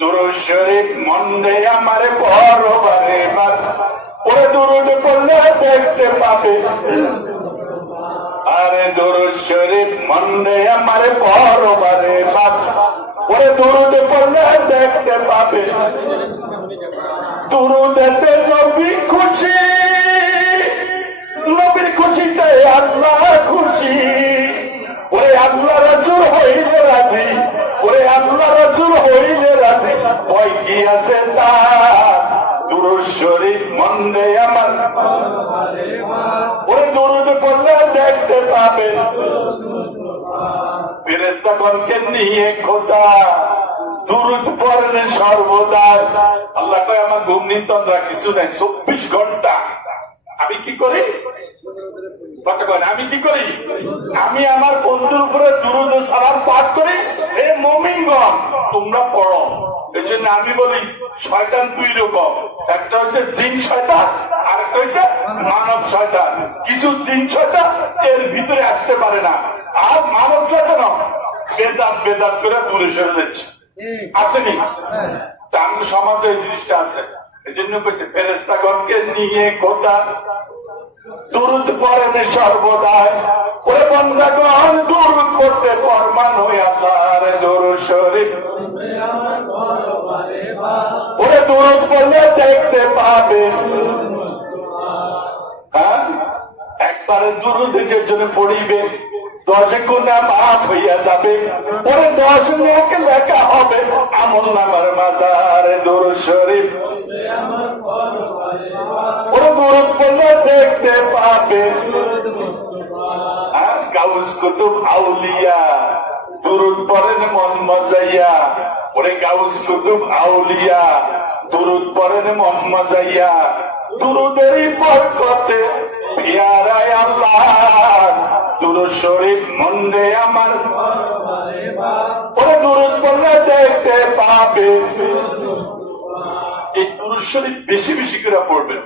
দুরূদ শরীফ Monday আমারে পরবারে বার ওরে দুরূদ পড়লে দেখতে পাবে আরে দুরূদ শরীফ মন্ডে আমারে পরবারে বার ওরে দুরূদ পড়লে দেখতে পাবে দুরূদেতে নবী খুশি নবীর খুশিতে আল্লাহ খুশি ওরে আল্লাহ রাসূল হইলে রাজি ওরে আল্লাহ রাসূল হইলে রাজি ভয় কি আছে তার দুরূদ শরীফ মন্ডে আমার ওরে দুরূদ পড়লে দেখতে পাবে ফেরেশতাগণকে নিয়ে খোদা দুরূদ পড়েন সর্বদা। আল্লাহ কয় আমার ঘুম নিয়ন্ত্রণ কিছু নাই, 24 ঘন্টা আমি কি করি আমি কি করি আমি আমার বন্ধুর উপরে দুরূদ ও সালাম পাঠ করি। হে মুমিনগণ তোমরা পড়ো। এই জন্য আমি বলি শয়তান দুই রকম, একটা হচ্ছে জিন শয়তান আর একটা হচ্ছে মানব শয়তান। কিছু জিন শয়তান এর ভিতরে আসতে পারে না, আর মানব শয়তান বেদাত বেদাত করে দূরে সরে যাচ্ছে। আসেনি তার সমাজে এই জিনিসটা আছে। এই জন্য কইছে ফেরেশতাগণকে নিয়ে খোদা দুরূদ পড়েন সর্বদাই। ওরে বান্দাগণ দুরূদ পড়তে ফরমান হইয়া তার দুরূদ শরীফ ওরে দুরূদ পড়লে দেখতে পাবে। হ্যাঁ একবারে দুরূদ যে জন্য পড়িবে 10 গুনাহ মাফ হইয়া যাবে। ওরে 10 নেক লেখা হবে আমল নামার মাথার দুরূদ শরীফ ওরে দুরূদ পড়লে দেখতে পাবে। আর গাউস কুতুব আউলিয়া দুরূদ পড়েন মন মজাইয়া। ওরে গাউস কুতুব আউলিয়া দুরূদ পড়েন মন মজাইয়া। দুরূদেরই বরকতে পিয়ারায় আল্লাহ দুরূদ শরীফ মন্ডে আমার ওরে দুরূদ পড়লে দেখতে পাবে। এই দুরূদ শরীফ বেশি বেশি করে পড়বেন।